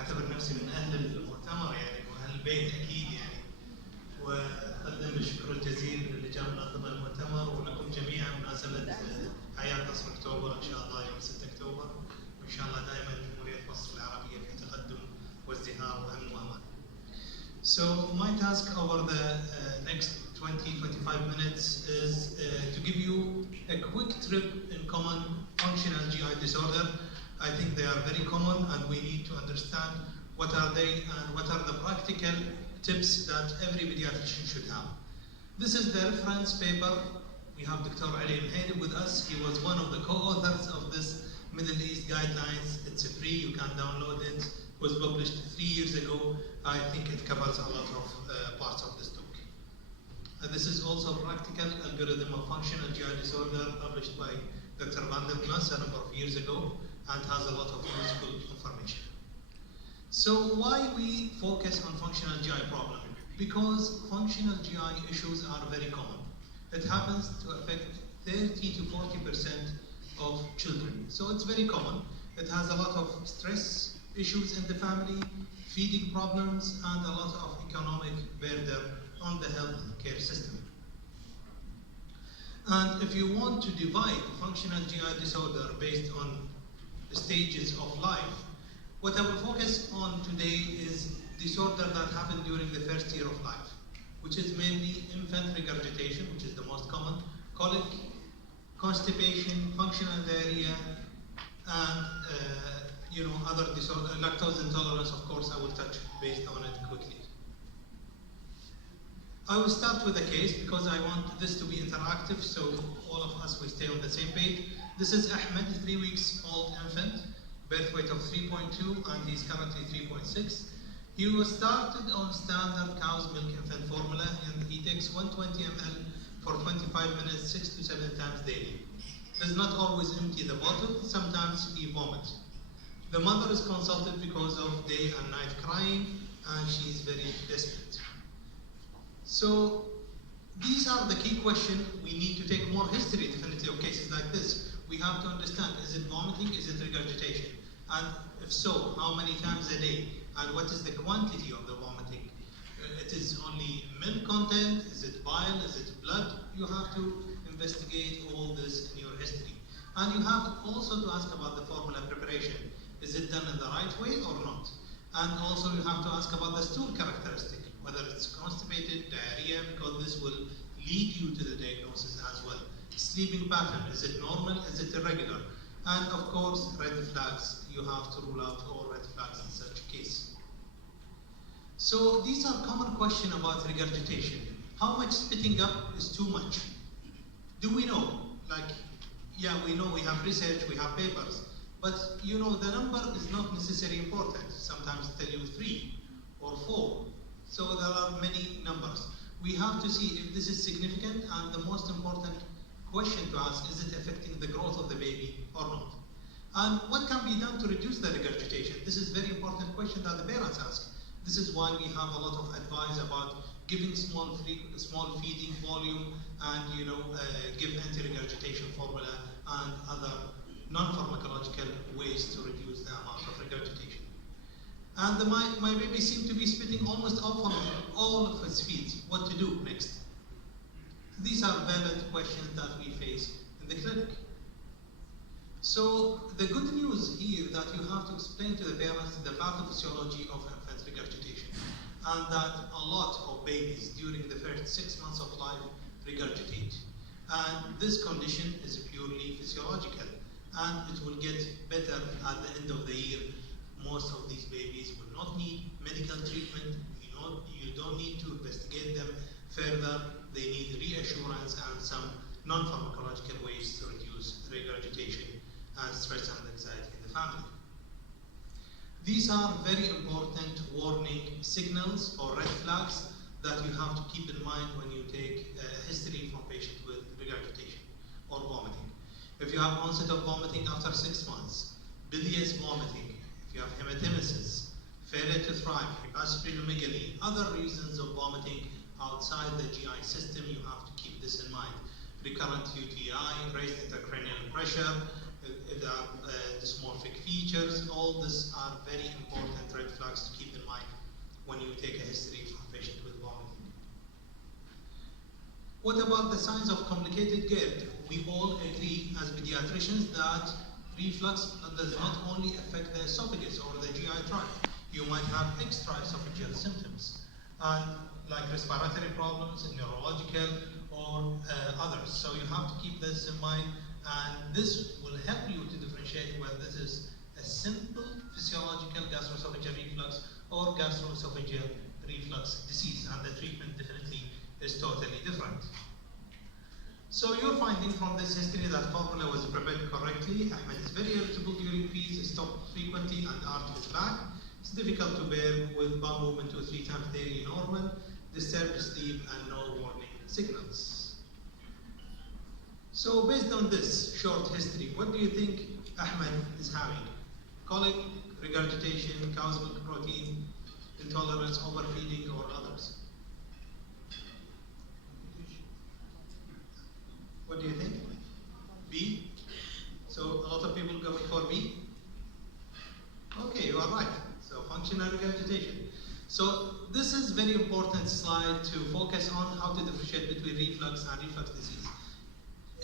اعتبر نفسي من اهل المؤتمر يعني واهل البيت اكيد يعني، واقدم الشكر الجزيل للجان منظمه المؤتمر ولكم جميعا بمناسبه اعياد نصر اكتوبر ان شاء الله يوم 6 اكتوبر، وان شاء الله دائما جمهوريه مصر العربيه في تقدم وازدهار وامن وامان. So my task over the next 20-25 minutes is to give you a quick trip in common functional GI disorder. I think they are very common and we need to understand what are they and what are the practical tips that every pediatrician should have. This is the reference paper. We have Dr. Ali Al-Hayni with us. He was one of the co-authors of this Middle East guidelines. It's free, you can download it. It was published 3 years ago. I think it covers a lot of parts of this talk. This is also practical algorithm of functional GI disorder published by Dr. Van der Plas a number of years ago and has a lot of useful information. So why we focus on functional GI problem? Because functional GI issues are very common. It happens to affect 30 to 40% of children. So it's very common. It has a lot of stress issues in the family, feeding problems, and a lot of economic burden on the health care system. And if you want to divide functional GI disorder based on the stages of life, what I will focus on today is disorder that happen during the first year of life, which is mainly infant regurgitation, which is the most common, colic, constipation, functional diarrhea, and other disorder, lactose intolerance. Of course, I will touch based on it quickly. I will start with a case because I want this to be interactive, so all of us will stay on the same page. This is Ahmed, 3 weeks old infant, birth weight of 3.2, and he's currently 3.6. He was started on standard cow's milk infant formula, and he takes 120 ml for 25 minutes, 6 to 7 times daily. Does not always empty the bottle, sometimes he vomits. The mother is consulted because of day and night crying, and she's very desperate. So these are the key questions. We need to take more history definitely of cases like this. We have to understand, is it vomiting, is it regurgitation? And if so, how many times a day? And what is the quantity of the vomiting? It is only milk content, is it bile, is it blood? You have to investigate all this in your history. And you have also to ask about the formula preparation. Is it done in the right way or not? And also you have to ask about the stool characteristic, whether it's constipated, diarrhea, because this will lead you to the diagnosis as well. Sleeping pattern, is it normal, is it irregular? And of course, red flags, you have to rule out all red flags in such a case. So these are common questions about regurgitation. How much spitting up is too much? Do we know? We know, we have research, we have papers, but the number is not necessarily important. Sometimes tell you 3 or 4. So there are many numbers. We have to see if this is significant, and the most important question to ask, is it affecting the growth of the baby or not? And what can be done to reduce the regurgitation? This is a very important question that the parents ask. This is why we have a lot of advice about giving small feeding volume and give anti-regurgitation formula and other non-pharmacological ways to reduce the amount of regurgitation. And my baby seemed to be spitting almost often all of his feet. What to do next? These are valid questions that we face in the clinic. So the good news here that you have to explain to the parents the pathophysiology of infant regurgitation, and that a lot of babies during the first 6 months of life regurgitate. And this condition is purely physiological, and it will get better at the end of the year. Most of these babies will not need medical treatment. You don't need to investigate them further. They need reassurance and some non-pharmacological ways to reduce regurgitation and stress and anxiety in the family. These are very important warning signals or red flags that you have to keep in mind when you take history from patients with regurgitation or vomiting. If you have onset of vomiting after 6 months, bilious vomiting, if you have hematemesis, failure to thrive, hepatosplenomegaly, other reasons of vomiting outside the GI system, you have to keep this in mind. Recurrent UTI, raised intracranial pressure, dysmorphic features, all these are very important red when you take a history from a patient with vomiting. What about the signs of complicated GERD? We all agree as pediatricians that reflux does not only affect the esophagus or the GI tract. You might have extraesophageal symptoms, like respiratory problems, neurological, or others. So you have to keep this in mind, and this will help you to differentiate whether this is a simple physiological gastroesophageal reflux or gastroesophageal reflux disease, and the treatment definitely is totally different. So you're finding from this history that formula was prepared correctly. Ahmed is very irritable during feeds, stops frequently, and arches his back. It's difficult to bear with bowel movement 2 or 3 times daily normal, disturbed sleep, and no warning signals. So based on this short history, what do you think Ahmed is having? Colic, regurgitation, cow's milk protein, intolerance, overfeeding, or others? What do you think? B? So a lot of people going for B? Okay, you are right. So functional regurgitation. So this is very important slide to focus on how to differentiate between reflux and reflux disease.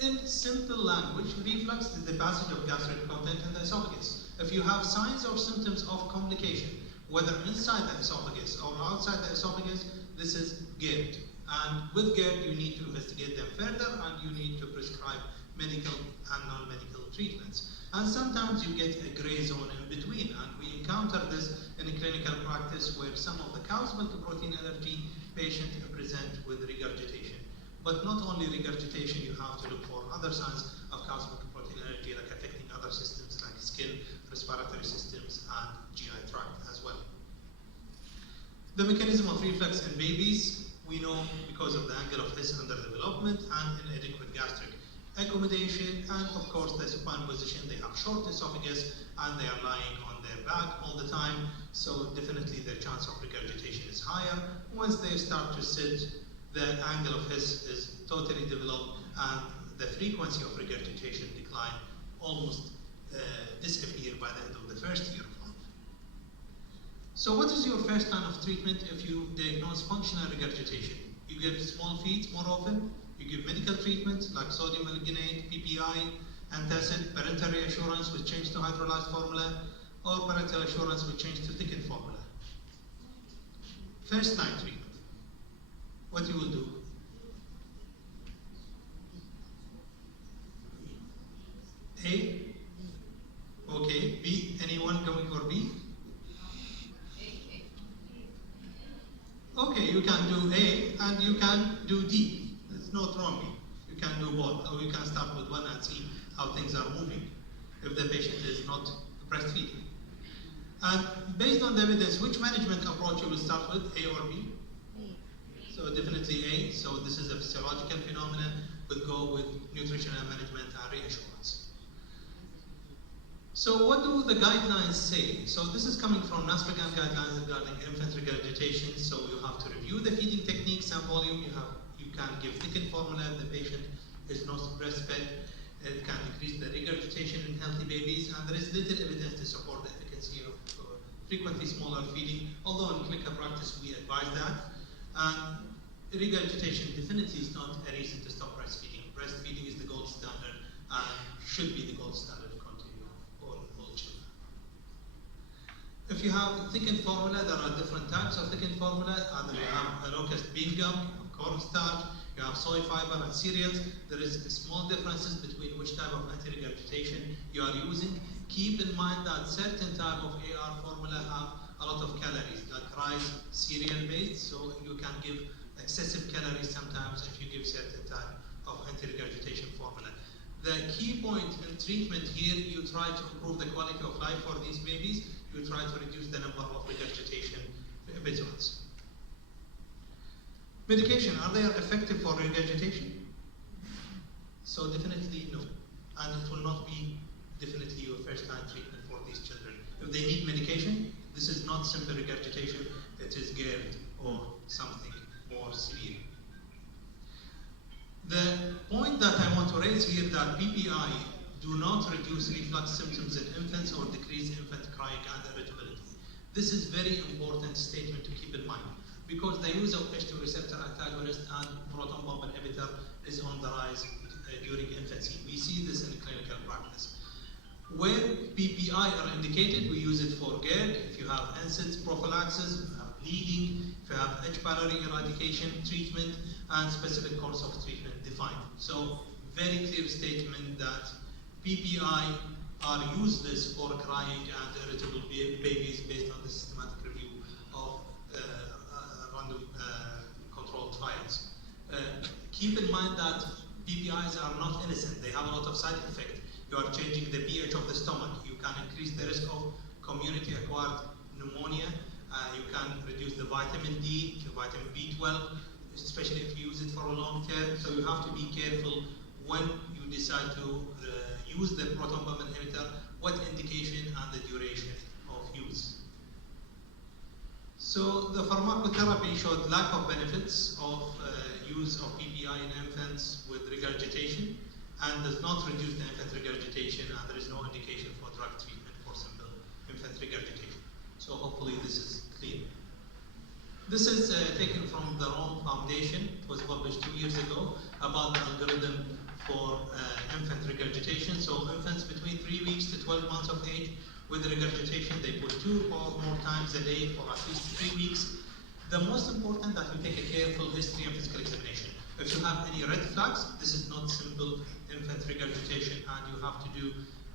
In simple language, reflux is the passage of gastric content in the esophagus. If you have signs or symptoms of complication, whether inside the esophagus or outside the esophagus, this is GERD. And with GERD, you need to investigate them further, and you need to prescribe medical and non-medical treatments. And sometimes you get a gray zone in between, and we encounter this in a clinical practice where some of the cow's milk protein allergy patients present with regurgitation. But not only regurgitation, you have to look for other signs of cow's milk protein allergy, like affecting other systems like skin, respiratory systems, and GI tract as well. The mechanism of reflux in babies, we know because of the angle of his underdevelopment and inadequate gastric accommodation, and of course the supine position. They have short esophagus and they are lying on their back all the time, so definitely their chance of regurgitation is higher. Once they start to sit, the angle of his is totally developed, and the frequency of regurgitation decline almost disappear by the end of the first year of life. So what is your first line of treatment if you diagnose functional regurgitation? You give small feeds more often, you give medical treatment like sodium alginate, PPI, antacid, parental reassurance with change to hydrolyzed formula, or parental assurance with change to thickened formula. First line treatment, what you will do? A? Okay. B? Anyone going for B? Okay, you can do A and you can do D. There's not wrong. You can do both, or you can start with one and see how things are moving if the patient is not breastfeeding. And based on the evidence, which management approach you will start with, A or B? So definitely A. So this is a physiological phenomenon. We'll go with nutritional management and reassurance. So what do the guidelines say? So this is coming from NASPGHAN guidelines regarding infant regurgitation. So you have to review the feeding techniques and volume. You can give thickened formula if the patient is not breastfed. It can decrease the regurgitation in healthy babies, and there is little evidence to support the efficacy of frequently smaller feeding, although in clinical practice we advise that. And regurgitation definitely is not a reason to stop breastfeeding. Breastfeeding is the gold standard and should be the gold standard. If you have thickened formula, there are different types of thickened formula. Either you have a low-cast bean gum, cornstarch, you have soy fiber and cereals. There is small differences between which type of anti-regurgitation you are using. Keep in mind that certain type of AR formula have a lot of calories, like rice, cereal-based, so you can give excessive calories sometimes if you give certain type of anti-regurgitation formula. The key point in treatment here, you try to improve the quality of life for these babies. You try to reduce the number of regurgitation episodes. Medication, are they effective for regurgitation? So definitely no. And it will not be definitely your first line treatment for these children. If they need medication, this is not simple regurgitation, it is GERD or something more severe. The point that I want to raise here that PPI do not reduce reflux symptoms in infants or decrease infant crying and irritability. This is very important statement to keep in mind, because the use of H2 receptor antagonist and proton pump inhibitor is on the rise during infancy. We see this in clinical practice. Where PPI are indicated, we use it for GERD, if you have NSAIDs prophylaxis, if you have bleeding, if you have H. pylori eradication treatment, and specific course of treatment defined. So, very clear statement that PPI are useless for crying and irritable babies based on the systematic review of random controlled trials. Keep in mind that PPIs are not innocent, they have a lot of side effects. You are changing the pH of the stomach, you can increase the risk of community-acquired pneumonia, you can reduce the vitamin D, the vitamin B12, especially if you use it for a long term. So you have to be careful when you decide to use the proton pump inhibitor, what indication and the duration of use. So the pharmacotherapy showed lack of benefits of use of PPI in infants with regurgitation, and does not reduce the infant regurgitation, and there is no indication for drug treatment for simple infant regurgitation. So hopefully this is clear. This is taken from the Rome Foundation. It was published 2 years ago about the algorithm for infant regurgitation. So infants between 3 weeks to 12 months of age with regurgitation, they put 2 or more times a day for at least 3 weeks. The most important that you take a careful history and physical examination. If you have any red flags, this is not simple infant regurgitation, and you have to do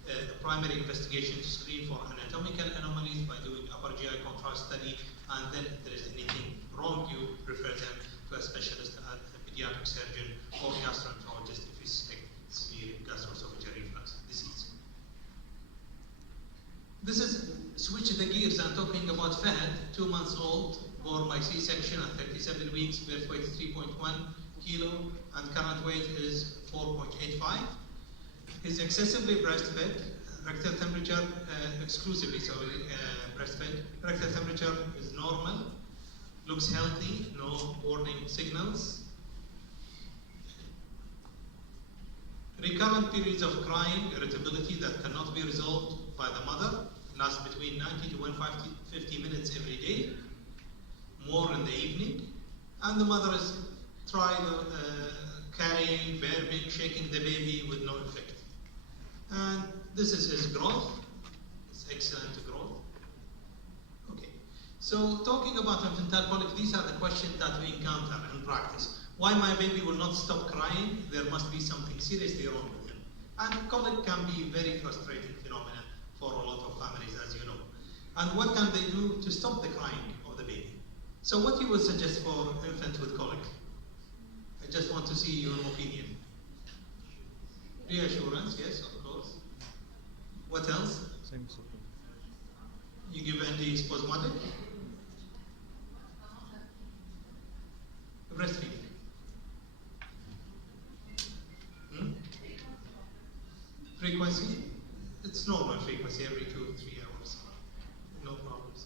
a primary investigation to screen for anatomical anomalies by doing upper GI contrast study, and then if there is anything wrong, you refer them to a specialist, a pediatric surgeon or gastroenterologist if you suspect severe gastroesophageal reflux disease. This is switch the gears and talking about Fahad, 2 months old, born by C-section at 37 weeks, birth weight 3.1 kilo, and current weight is 4.85. He's excessively breastfed, rectal temperature exclusively, breastfed. Rectal temperature is normal, looks healthy, no warning signals. Recurrent periods of crying, irritability that cannot be resolved by the mother, last between 90 to 150 minutes every day, more in the evening, and the mother is trying carrying, burping, shaking the baby with no effect. And this is his growth. It's excellent growth. Okay. So talking about infantile colic, these are the questions that we encounter in practice. Why my baby will not stop crying? There must be something seriously wrong with him. And colic can be a very frustrating phenomenon for a lot of families, as you know. And what can they do to stop the crying of the baby? So what you would suggest for infant with colic? I just want to see your opinion. Reassurance, yes, of course. What else? Same support. You give anti-spasmodic? Breastfeeding. Frequency? It's normal frequency, every 2 or 3 hours. No problems.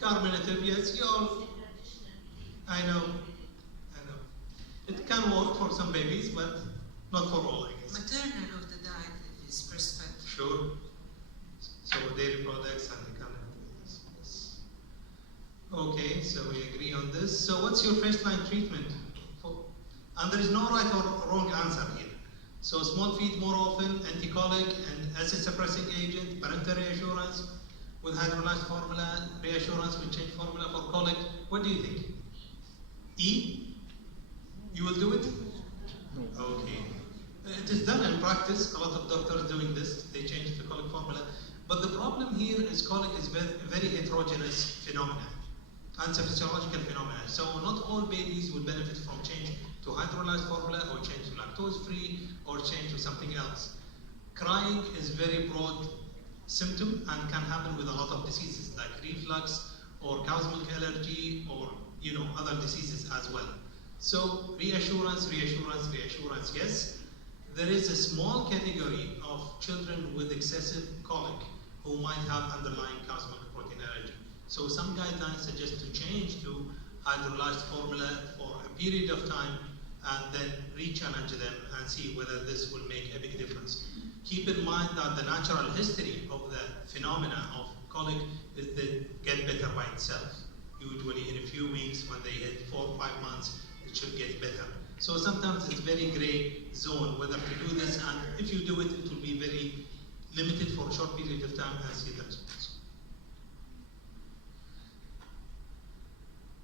Carminative, yes, you all. I know. It can work for some babies, but not for all, I guess. Maternal of the diet is breastfed. Sure. So dairy products and the carminative, yes. Okay, so we agree on this. So what's your first line treatment? And there is no right or wrong answer here. So small feed more often, anti-colic and acid suppressing agent, parental reassurance with hydrolyzed formula, reassurance with change formula for colic. What do you think? E? You will do it? No. Okay. It is done in practice. A lot of doctors doing this. They change the colic formula. But the problem here is colic is very heterogeneous phenomenon. And it's a physiological phenomenon. So not all babies will benefit from change to hydrolyzed formula or change to lactose-free or change to something else. Crying is very broad symptom and can happen with a lot of diseases like reflux or cow's milk allergy or other diseases as well. So reassurance, yes. There is a small category of children with excessive colic who might have underlying cow's milk protein allergy. So some guidelines suggest to change to hydrolyzed formula for a period of time and then re-challenge them and see whether this will make a big difference. Keep in mind that the natural history of the phenomena of colic is they get better by itself. Usually in a few weeks, when they hit 4 or 5 months, it should get better. So sometimes it's very gray zone whether to do this, and if you do it, it will be very limited for a short period of time and see the results.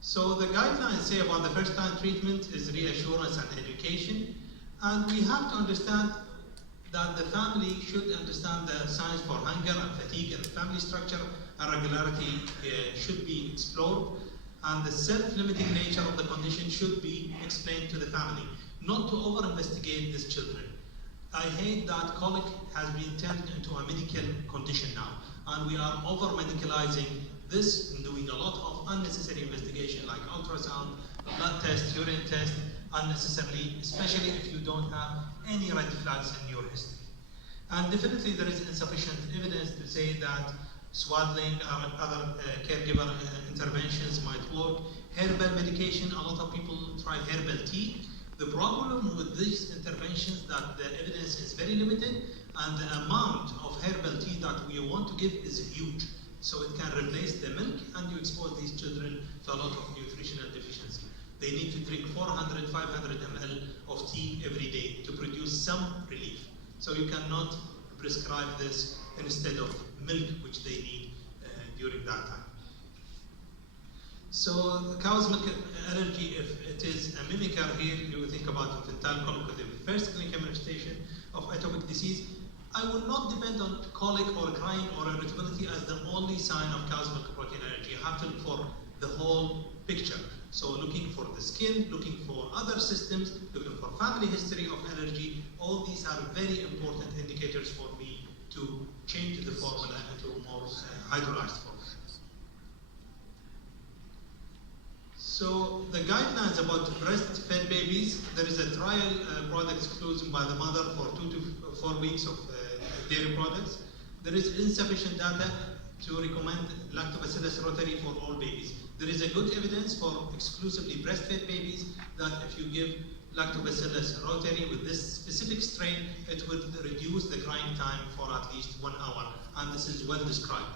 So the guidelines say about the first time treatment is reassurance and education, and we have to understand that the family should understand the signs for hunger and fatigue, and the family structure and regularity should be explored, and the self-limiting nature of the condition should be explained to the family, not to over-investigate these children. I hate that colic has been turned into a medical condition now, and we are over-medicalizing this and doing a lot of unnecessary investigation like ultrasound, blood test, urine test, unnecessarily, especially if you don't have any red flags in your history. And definitely there is insufficient evidence to say that swaddling or other caregiver interventions might work. Herbal medication, a lot of people try herbal tea. The problem with these interventions that the evidence is very limited, and the amount of herbal tea that we want to give is huge. So it can replace the milk, and you expose these children to a lot of nutritional deficiency. They need to drink 400, 500 ml of tea every day to produce some relief. So you cannot prescribe this instead of milk, which they need during that time. So the cow's milk allergy, if it is a mimicker here, you think about infantile colic with the first clinical manifestation of atopic disease. I will not depend on colic or crying or irritability as the only sign of cow's milk protein allergy. You have to look for the whole picture. So looking for the skin, looking for other systems, looking for family history of allergy. All these are very important indicators for me to change the formula into more hydrolyzed formula. So the guidelines about breastfed babies, there is a trial product chosen by the mother for 2 to 4 weeks of dairy products. There is insufficient data to recommend lactobacillus reuteri for all babies. There is a good evidence for exclusively breastfed babies that if you give lactobacillus reuteri with this specific strain, it will reduce the crying time for at least 1 hour, and this is well described.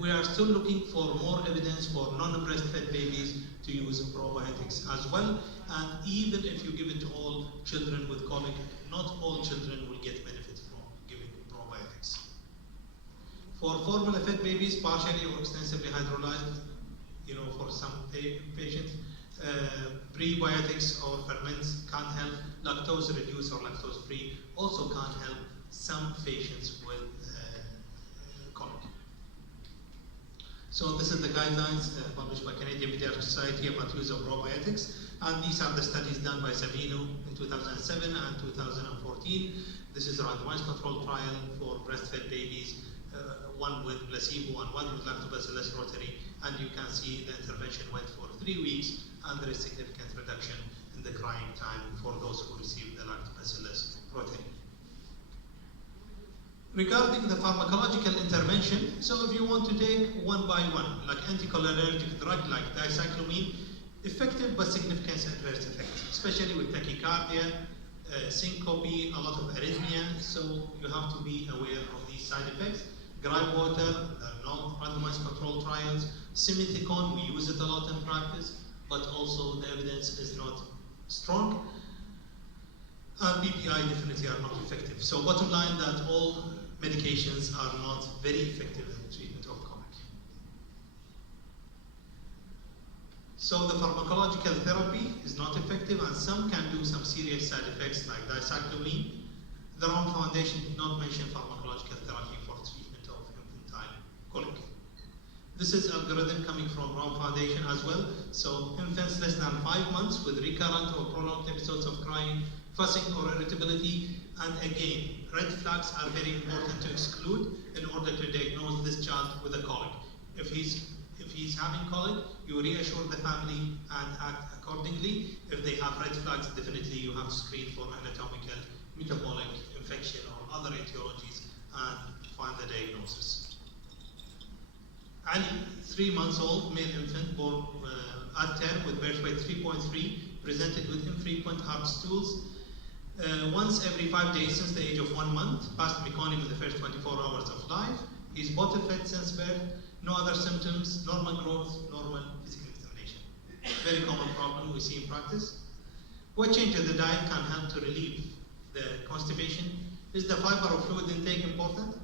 We are still looking for more evidence for non-breastfed babies to use probiotics as well, and even if you give it to all children with colic, not all children will get benefit from giving probiotics. For formula-fed babies, partially or extensively hydrolyzed, for some patients, prebiotics or ferments can help. Lactose reduced or lactose free also can help some patients with colic. So this is the guidelines published by Canadian Pediatric Society about use of probiotics, and these are the studies done by Savino in 2007 and 2014. This is a randomized controlled trial for breastfed babies, one with placebo and one with lactobacillus reuteri, and you can see the intervention went for 3 weeks, and there is significant reduction in the crying time for those who received the lactobacillus reuteri. Regarding the pharmacological intervention, so if you want to take one by one, like anticholinergic drug like dicyclomine, effective but significant adverse effects, especially with tachycardia, syncope, a lot of arrhythmia, so you have to be aware of these side effects. Gripe water, there are no randomized controlled trials. Simethicone, we use it a lot in practice, but also the evidence is not strong. And PPI definitely are not effective. So bottom line that all medications are not very effective in the treatment of colic. So the pharmacological therapy is not effective, and some can do some serious side effects like dicyclomine. The Rome Foundation did not mention pharmacological therapy for treatment of infantile colic. This is algorithm coming from Rome Foundation as well. So infants less than 5 months with recurrent or prolonged episodes of crying, fussing or irritability, and again, red flags are very important to exclude in order to diagnose this child with a colic. If he's having colic, you reassure the family and act accordingly. If they have red flags, definitely you have to screen for anatomical, metabolic, infection, or other etiologies and find the diagnosis. Ali, 3 months old, male infant, born at term with birth weight 3.3, presented with infrequent hard stools. Once every 5 days since the age of 1 month, passed meconium in the first 24 hours of life. He's bottle fed since birth. No other symptoms, normal growth, normal physical examination. Very common problem we see in practice. What change in the diet can help to relieve the constipation? Is the fiber or fluid intake important?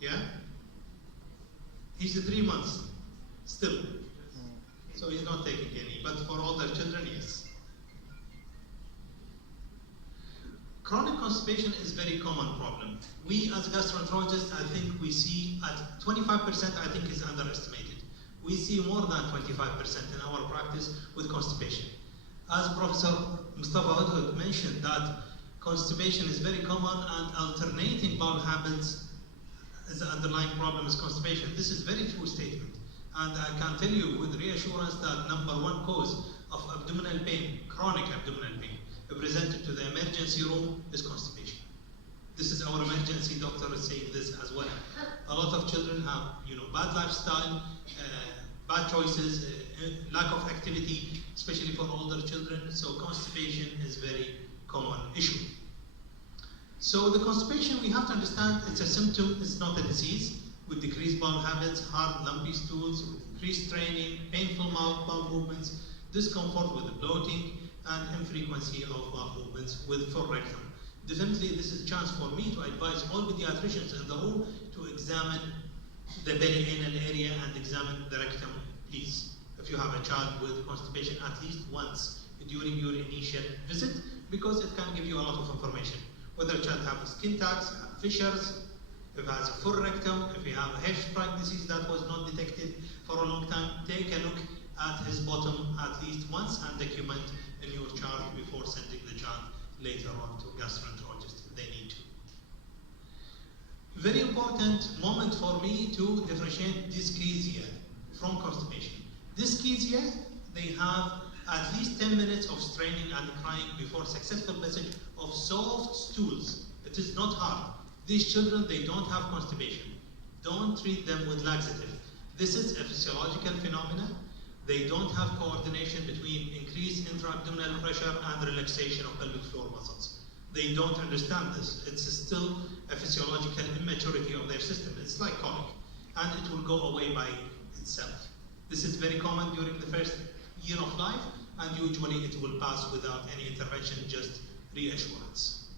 Yeah? He's 3 months still, so he's not taking any, but for older children, yes. Chronic constipation is a very common problem. We as gastroenterologists, I think we see at 25%, I think is underestimated. We see more than 25% in our practice with constipation. As Professor Mustafa Hudhud mentioned, that constipation is very common and alternating bowel habits as the underlying problem is constipation. This is very true statement. And I can tell you with reassurance that #1 cause of abdominal pain, chronic abdominal pain, presented to the emergency room is constipation. This is our emergency doctor is saying this as well. A lot of children have, bad lifestyle, bad choices, lack of activity, especially for older children. So constipation is very common issue. So the constipation, we have to understand it's a symptom, it's not a disease. With decreased bowel habits, hard lumpy stools, with increased straining, painful mouth bowel movements, discomfort with bloating, and infrequency of bowel movements with full rectum. Definitely this is a chance for me to advise all pediatricians in the room to examine the perianal area and examine the rectum, please. If you have a child with constipation, at least once during your initial visit, because it can give you a lot of information. Whether a child has skin tags, fissures, if he has a full rectum, if he has a Hirschsprung disease that was not detected for a long time, take a look at his bottom at least once and document in your chart before sending the child later on to gastroenterologist if they need to. Very important moment for me to differentiate dyschezia from constipation. Dyschezia, they have at least 10 minutes of straining and crying before successful passage of soft stools. It is not hard. These children, they don't have constipation. Don't treat them with laxative. This is a physiological phenomenon. They don't have coordination between increased intra-abdominal pressure and relaxation of pelvic floor muscles. They don't understand this. It's still a physiological immaturity of their system. It's like colic, and it will go away by itself. This is very common during the first year of life, and usually it will pass without any intervention, just reassurance.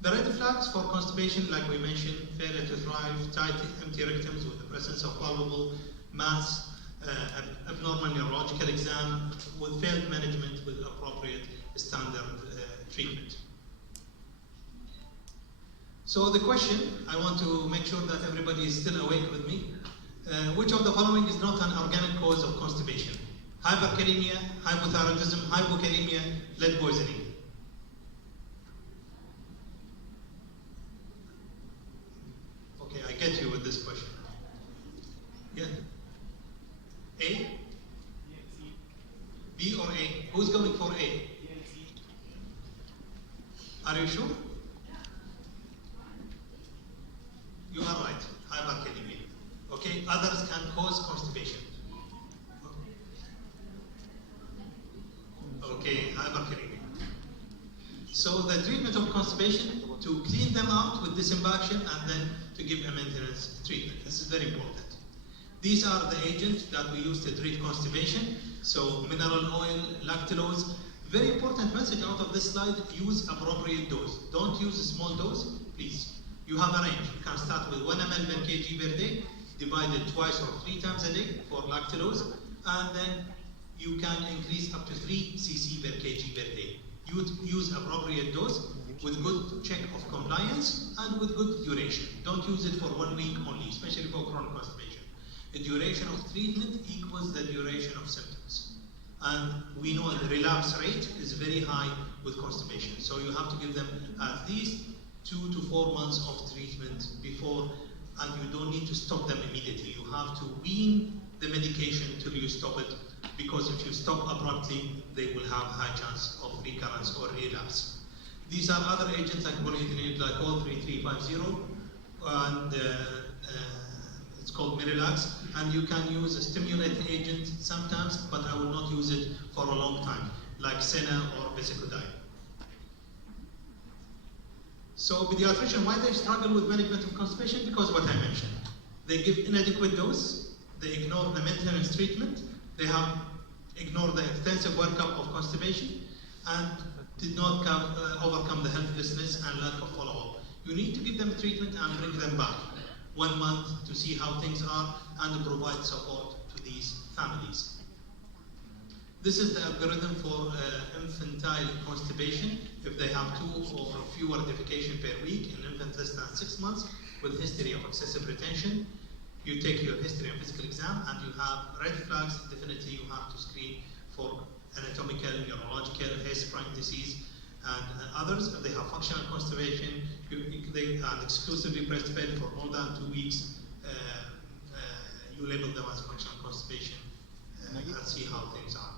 The red flags for constipation, like we mentioned, failure to thrive, tight, empty rectums with the presence of palpable mass, abnormal neurological exam, with failed management with appropriate standard treatment. So the question, I want to make sure that everybody is still awake with me. Which of the following is not an organic cause of constipation? Hyperkalemia, hypothyroidism, hypokalemia, lead poisoning. Okay, I get you with this question. Yeah. A? B or A? Who's going for A? Are you sure? You are right, hyperkalemia. Okay, others can cause constipation. Okay, hyperkalemia. So the treatment of constipation, to clean them out with disinfection and then to give a maintenance treatment. This is very important. These are the agents that we use to treat constipation. So mineral oil, lactulose. Very important message out of this slide, use appropriate dose. Don't use a small dose, please. You have a range. You can start with 1 ml per kg per day, divided twice or 3 times a day for lactulose, and then you can increase up to 3 cc per kg per day. You use appropriate dose with good check of compliance and with good duration. Don't use it for 1 week only, especially for chronic constipation. The duration of treatment equals the duration of symptoms. And we know the relapse rate is very high with constipation. So you have to give them at least 2 to 4 months of treatment before, and you don't need to stop them immediately. You have to wean the medication till you stop it, because if you stop abruptly, they will have high chance of recurrence or relapse. These are other agents like polyethylene glycol 3350, and it's called Mirilax, and you can use a stimulating agent sometimes, but I will not use it for a long time, like Sena or Vesicodine. So pediatrician, why they struggle with management of constipation? Because what I mentioned. They give inadequate dose, they ignore the maintenance treatment, they have ignored the extensive workup of constipation, and did not overcome the helplessness and lack of follow-up. You need to give them treatment and bring them back 1 month to see how things are and provide support to these families. This is the algorithm for infantile constipation. If they have 2 or fewer defecation per week in infants less than 6 months with history of excessive retention, you take your history and physical exam and you have red flags. Definitely you have to screen for anatomical, neurological, hair spring disease, and others. If they have functional constipation, they are exclusively breastfed for more than 2 weeks. You label them as functional constipation and see how things are.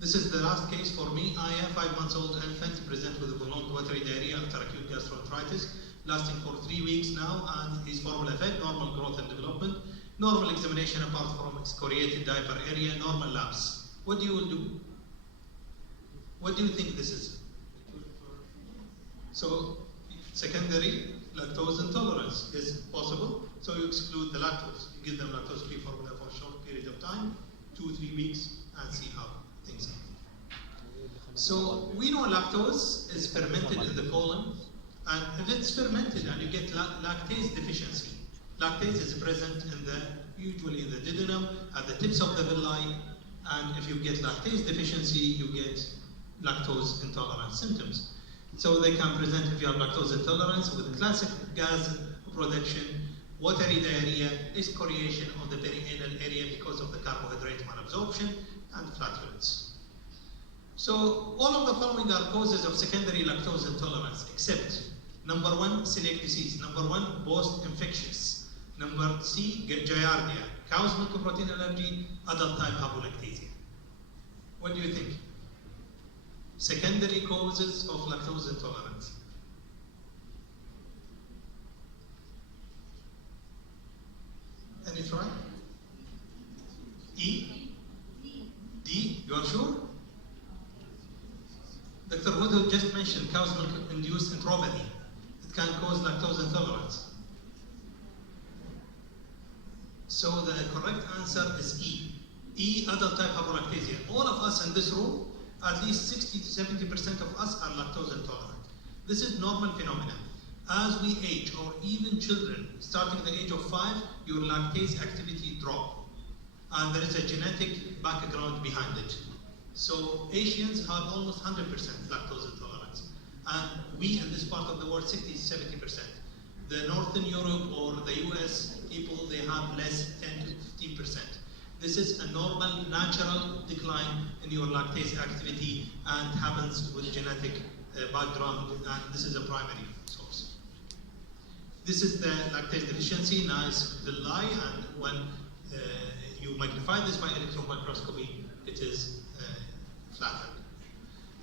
This is the last case for me. I have 5 months old infant present with a prolonged watery diarrhea after acute gastroenteritis, lasting for 3 weeks now, and he's formula fed, normal growth and development, normal examination apart from excoriated diaper area, normal labs. What do you will do? What do you think this is? So, secondary lactose intolerance is possible, so you exclude the lactose. You give them lactose-free formula for a short period of time, 2-3 weeks, and see how things are. So, we know lactose is fermented in the colon, and if it's fermented and you get lactase deficiency, lactase is present usually in the duodenum, at the tips of the villi, and if you get lactase deficiency, you get lactose intolerance symptoms. So they can present, if you have lactose intolerance, with classic gas production, watery diarrhea, excoriation of the perianal area because of the carbohydrate malabsorption, and flatulence. So all of the following are causes of secondary lactose intolerance, except number 1, celiac disease, number 1, post-infectious, number C, giardia, cow's milk protein allergy, adult type hypolactasia. What do you think? Secondary causes of lactose intolerance. Any try? E? D? You are sure? Dr. Hudud just mentioned cow's milk induced enteropathy. It can cause lactose intolerance. So the correct answer is E. E, adult type hypolactasia. All of us in this room, at least 60 to 70% of us are lactose intolerant. This is normal phenomenon. As we age, or even children, starting at the age of 5, your lactase activity drop. And there is a genetic background behind it. So Asians have almost 100% lactose intolerance. And we in this part of the world, 60 to 70%. The Northern Europe or the US people, they have less, 10 to 15%. This is a normal, natural decline in your lactase activity and happens with genetic background, and this is a primary source. This is the lactase deficiency, nice villi, and when you magnify this by electron microscopy, it is flattened.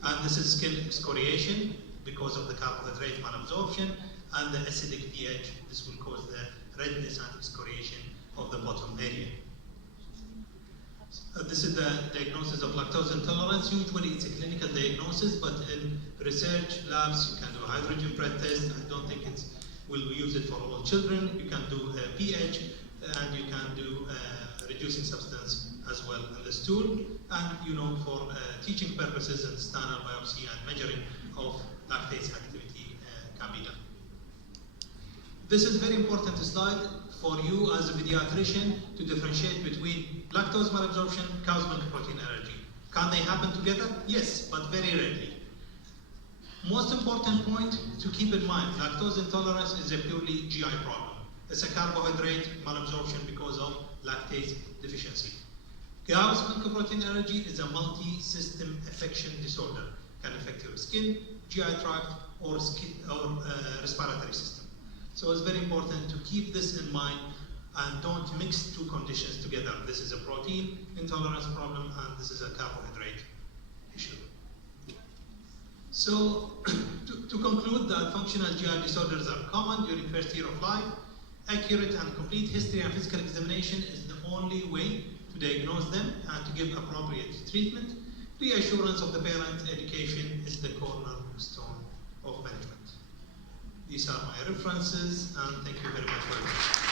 And this is skin excoriation because of the carbohydrate malabsorption and the acidic pH. This will cause the redness and excoriation of the bottom area. This is the diagnosis of lactose intolerance. Usually it's a clinical diagnosis, but in research labs, you can do a hydrogen breath test. I don't think we'll use it for all children. You can do a pH, and you can do reducing substance as well in the stool. And for teaching purposes, and standard biopsy and measuring of lactase activity can be done. This is a very important slide for you as a pediatrician to differentiate between lactose malabsorption, cow's milk protein allergy. Can they happen together? Yes, but very rarely. Most important point to keep in mind, lactose intolerance is a purely GI problem. It's a carbohydrate malabsorption because of lactase deficiency. Cow's milk protein allergy is a multi-system affection disorder. Can affect your skin, GI tract, or respiratory system. So it's very important to keep this in mind and don't mix two conditions together. This is a protein intolerance problem and this is a carbohydrate issue. So to conclude that functional GI disorders are common during first year of life, accurate and complete history and physical examination is the only way to diagnose them and to give appropriate treatment. Reassurance of the parent education is the cornerstone of management. These are my references, and thank you very much for your attention.